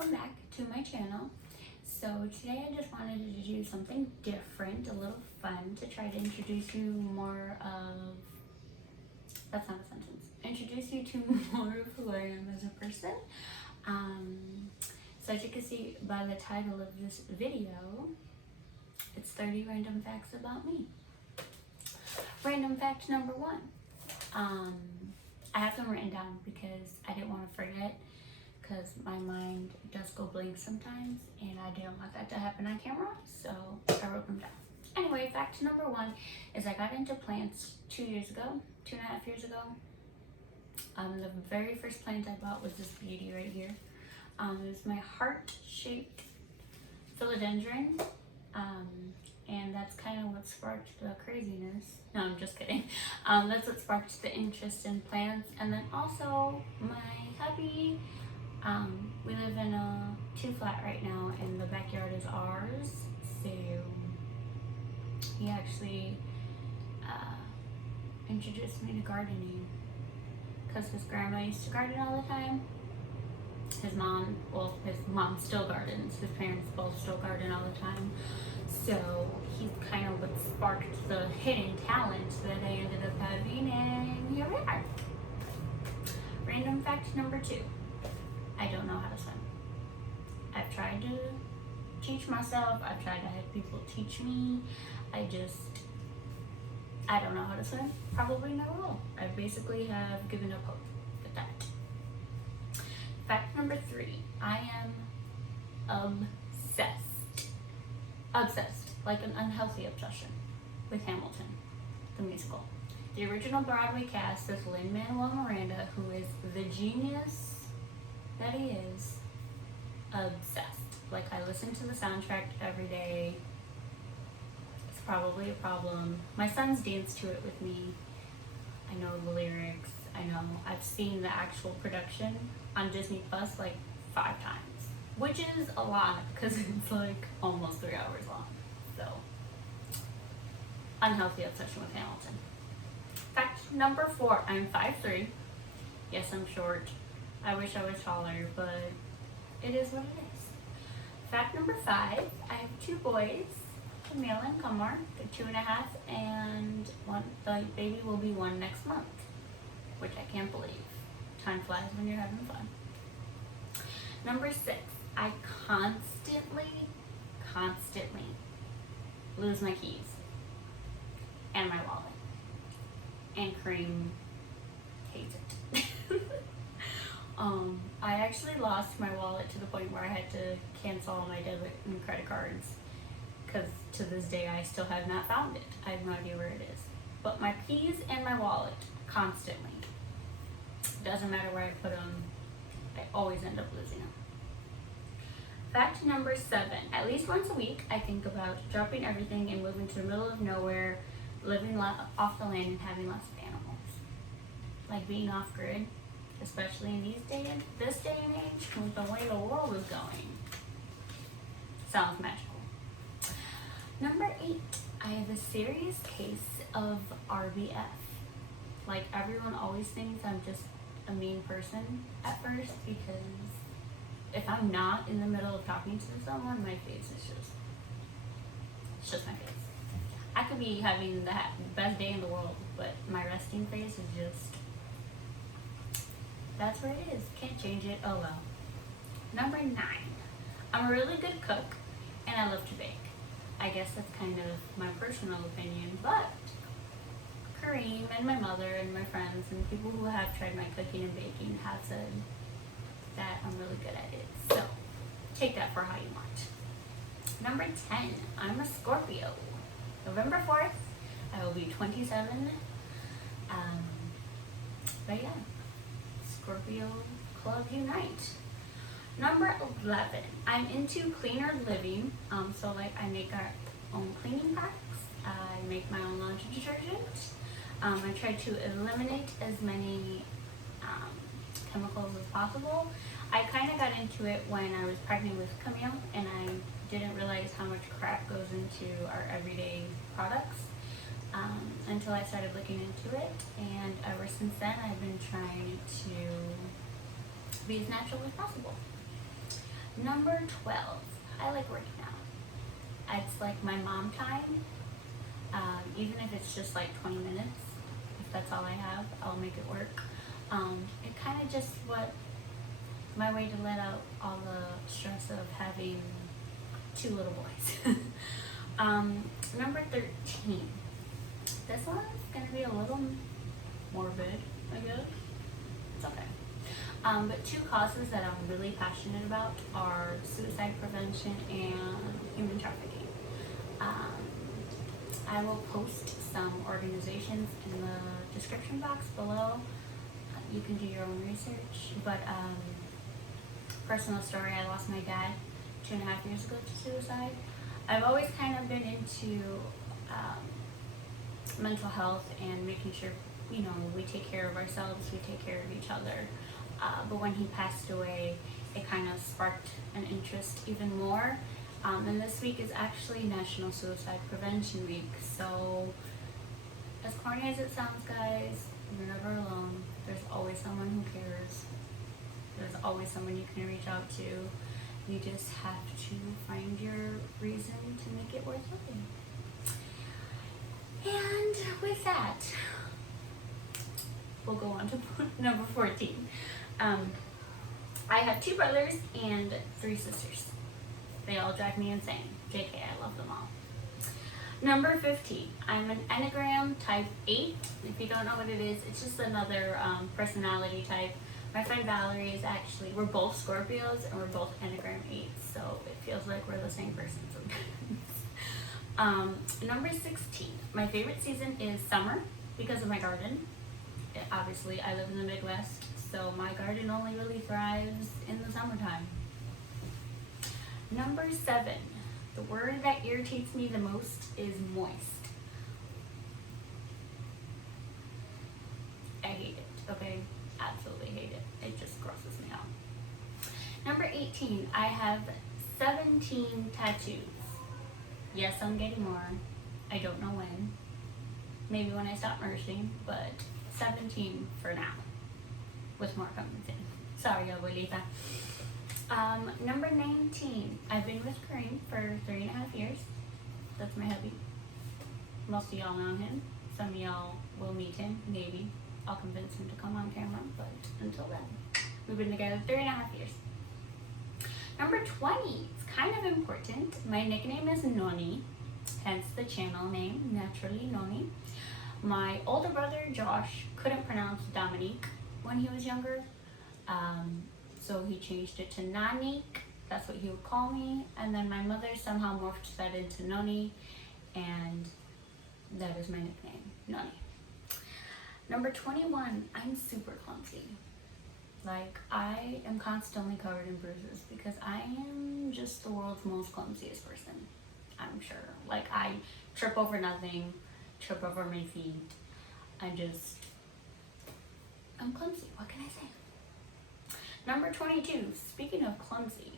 welcome back to my channel. So today I just wanted to do something different, a little fun, to try to introduce you more of, that's not a sentence, introduce you to more of who I am as a person. So as you can see by the title of this video, it's 30 random facts about me. Random fact number one. I have them written down because I didn't want to forget, because my mind does go blank sometimes and I didn't want that to happen on camera, so I wrote them down. Anyway, fact number one is I got into plants 2.5 years ago. The very first plant I bought was this beauty right here. It was my heart-shaped philodendron, and that's kind of what sparked the craziness. No, I'm just kidding. That's what sparked the interest in plants. And then also my hubby, we live in a 2-flat right now and the backyard is ours. So he actually introduced me to gardening because his grandma used to garden all the time. His mom still gardens. His parents both still garden all the time. So he's kind of what sparked the hidden talent that I ended up having, and here we are. Random fact number two. I don't know how to swim. I've tried to teach myself. I've tried to have people teach me. I don't know how to swim. Probably never will. I basically have given up hope with that. Fact number three. I am obsessed, like an unhealthy obsession, with Hamilton, the musical. The original Broadway cast is Lin-Manuel Miranda, who is the genius that he is. Obsessed. Like, I listen to the soundtrack every day. It's probably a problem. My sons dance to it with me. I know the lyrics. I've seen the actual production on Disney Plus like 5 times, which is a lot because it's like almost 3 hours long. So, unhealthy obsession with Hamilton. Fact number 4, I'm 5'3". Yes, I'm short. I wish I was taller, but it is what it is. Fact number 5, I have 2 boys, Camille and Kamar. They're 2.5, and the baby will be 1 next month, which I can't believe. Time flies when you're having fun. Number 6, I constantly lose my keys and my wallet. And Kareem hates it. I actually lost my wallet to the point where I had to cancel all my debit and credit cards, because to this day I still have not found it. I have no idea where it is. But my keys and my wallet, constantly. Doesn't matter where I put them, I always end up losing them. Fact number 7, at least once a week I think about dropping everything and moving to the middle of nowhere, living off the land and having lots of animals. Like being off grid, especially in this day and age with the way the world is going. Sounds magical. Number 8, I have a serious case of RBF. Like, everyone always thinks I'm just a mean person at first, because if I'm not in the middle of talking to someone, my face is it's just my face. I could be having the best day in the world, but my resting face is just, that's where it is. Can't change it. Oh well. Number 9, I'm a really good cook and I love to bake. I guess that's kind of my personal opinion, but Kareem and my mother and my friends and people who have tried my cooking and baking have said that I'm really good at it. So take that for how you want. Number 10, I'm a Scorpio. November 4th, I will be 27. But yeah, Scorpio Club Unite. Number 11, I'm into cleaner living. So like I make our own cleaning packs. I make my own laundry detergent. I try to eliminate as many chemicals as possible. I kind of got into it when I was pregnant with Camille, and I didn't realize how much crap goes into our everyday products until I started looking into it, and ever since then I've been trying to be as natural as possible. Number 12, I like working out. It's like my mom time. Even if it's just like 20 minutes, if that's all I have, I'll make it work. It kind of just my way to let out all the stress of having 2 little boys. Number 13. This one's gonna be a little morbid, I guess. It's okay. But 2 causes that I'm really passionate about are suicide prevention and human trafficking. I will post some organizations in the description box below. You can do your own research. But personal story, I lost my dad 2.5 years ago to suicide. I've always kind of been into mental health and making sure, we take care of ourselves, we take care of each other. But when he passed away, it kind of sparked an interest even more. And this week is actually National Suicide Prevention Week. So, as corny as it sounds, guys, you're never alone. There's always someone who cares. There's always someone you can reach out to. You just have to find your reason to make it worth living. And with that, we'll go on to number 14. I have 2 brothers and 3 sisters. They all drive me insane. JK, I love them all. Number 15, I'm an Enneagram type 8. If you don't know what it is, it's just another personality type. My friend Valerie is actually, we're both Scorpios and we're both Enneagram 8s, so it feels like we're the same person sometimes. Number 16, my favorite season is summer because of my garden. Obviously, I live in the Midwest, so my garden only really thrives in the summertime. Number 7, the word that irritates me the most is moist. I hate it, okay? Absolutely hate it. It just grosses me out. Number 18, I have 17 tattoos. Yes, I'm getting more. I don't know when. Maybe when I stop nursing, but 17 for now. With more coming soon. Sorry, abuelita. Number 19, I've been with Kareem for 3.5 years. That's my hubby. Most of y'all know him. Some of y'all will meet him, maybe. I'll convince him to come on camera, but until then, we've been together 3.5 years. Number 20, it's kind of important. My nickname is Noni, hence the channel name, Naturally Noni. My older brother, Josh, couldn't pronounce Dominique when he was younger, so he changed it to Nanique. That's what he would call me. And then my mother somehow morphed that into Noni, and that is my nickname, Noni. Number 21, I'm super clumsy. Like, I am constantly covered in bruises because I am just the world's most clumsiest person, I'm sure. Like, I trip over nothing, trip over my feet. I'm clumsy, what can I say? Number 22, speaking of clumsy,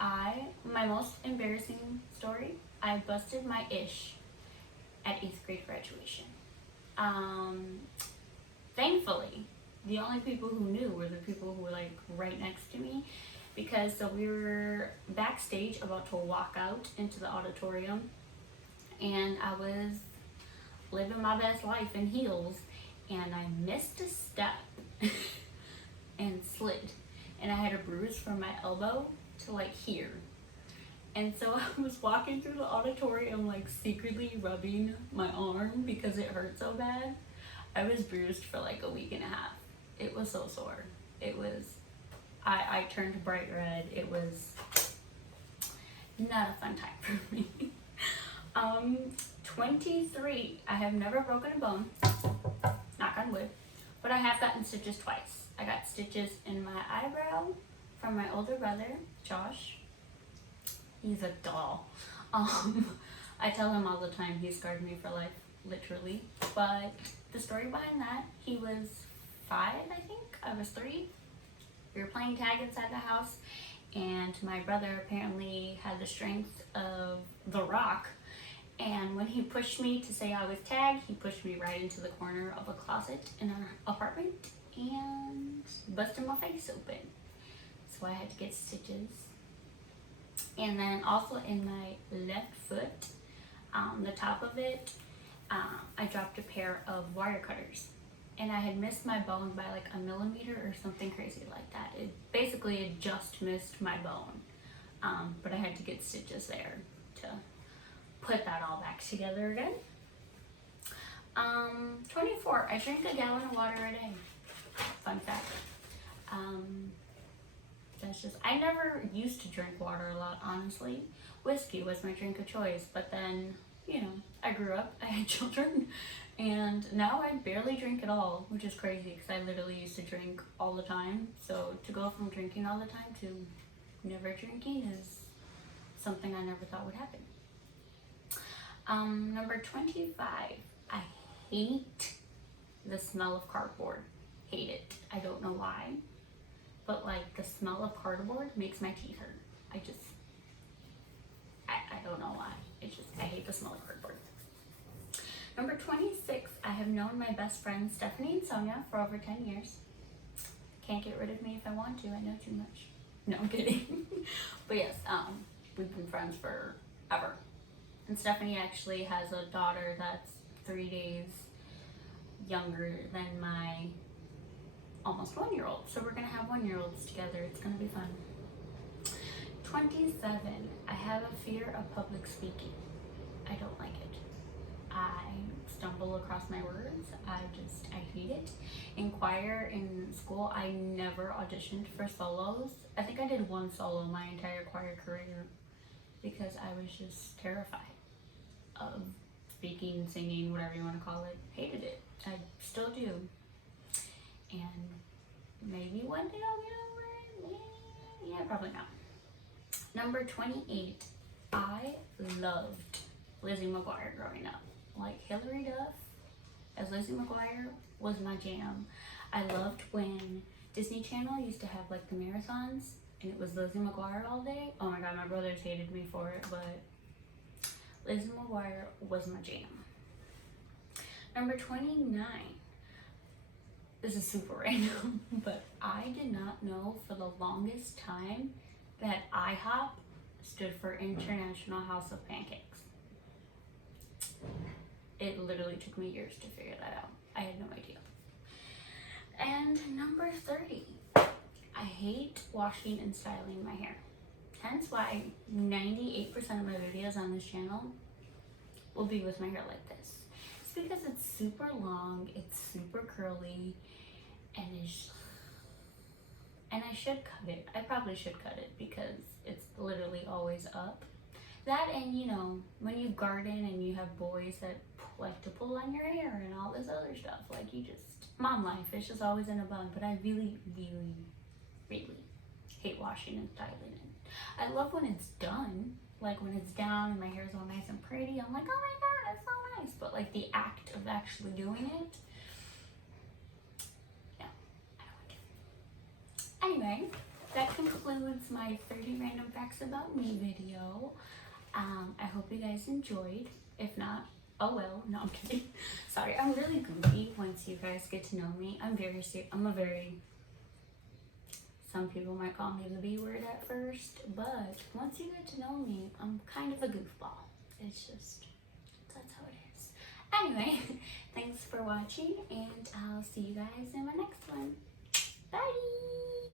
my most embarrassing story, I busted my ish at 8th grade graduation. Thankfully, the only people who knew were the people who were like right next to me, because so we were backstage about to walk out into the auditorium, and I was living my best life in heels, and I missed a step and slid, and I had a bruise from my elbow to like here. And so I was walking through the auditorium like secretly rubbing my arm because it hurt so bad. I was bruised for like a week and a half. It was so sore. It was, I turned bright red. It was not a fun time for me. 23, I have never broken a bone, knock on wood, but I have gotten stitches twice. I got stitches in my eyebrow from my older brother, Josh. He's a doll. I tell him all the time he scarred me for life, literally. But the story behind that, he was 5, I think. I was 3. We were playing tag inside the house, and my brother apparently had the strength of the Rock. And when he pushed me to say I was tagged, he pushed me right into the corner of a closet in our apartment and busted my face open. So I had to get stitches And then also in my left foot, the top of it, I dropped a pair of wire cutters. And I had missed my bone by like a millimeter or something crazy like that. It just missed my bone. But I had to get stitches there to put that all back together again. 24, I drink a gallon of water a day. Fun fact. I never used to drink water a lot, honestly. Whiskey was my drink of choice, but then, I grew up, I had children, and now I barely drink at all, which is crazy because I literally used to drink all the time. So to go from drinking all the time to never drinking is something I never thought would happen. Number 25, I hate the smell of cardboard. Hate it. I don't know why, but like the smell of cardboard makes my teeth hurt. I don't know why. I hate the smell of cardboard. Number 26, I have known my best friends Stephanie and Sonia for over 10 years. Can't get rid of me if I want to. I know too much. No, I'm kidding. But yes, we've been friends forever. And Stephanie actually has a daughter that's 3 days younger than my almost 1-year-old. So we're gonna have 1-year-olds together. It's gonna be fun. 27, I have a fear of public speaking. I don't like it. I stumble across my words. I hate it. In choir in school, I never auditioned for solos. I think I did one solo my entire choir career because I was just terrified of speaking, singing, whatever you want to call it. Hated it. I still do. And maybe one day I'll get over it. Yeah, probably not. Number 28, I loved Lizzie McGuire growing up. Like Hilary Duff as Lizzie McGuire was my jam. I loved when Disney Channel used to have like the marathons and it was Lizzie McGuire all day. Oh my god, my brothers hated me for it, but Lizzie McGuire was my jam. Number 29. This is super random, but I did not know for the longest time that IHOP stood for International House of Pancakes. It literally took me years to figure that out. I had no idea. And number 30, I hate washing and styling my hair. Hence why 98% of my videos on this channel will be with my hair like this. It's because it's super long, it's super curly, and I should cut it. I probably should cut it because it's literally always up. That and when you garden and you have boys that like to pull on your hair and all this other stuff, like mom life, it's just always in a bun. But I really, really, really hate washing and styling it. I love when it's done, like when it's down and my hair is all nice and pretty. I'm like, oh my god, it's so nice. But like the act of actually doing it, no, I don't like it. Anyway, that concludes my 30 random facts about me video. I hope you guys enjoyed. If not, oh well. No, I'm kidding. Sorry, I'm really goofy once you guys get to know me. Some people might call me the B word at first, but once you get to know me, I'm kind of a goofball. That's how it is. Anyway, thanks for watching, and I'll see you guys in my next one. Bye!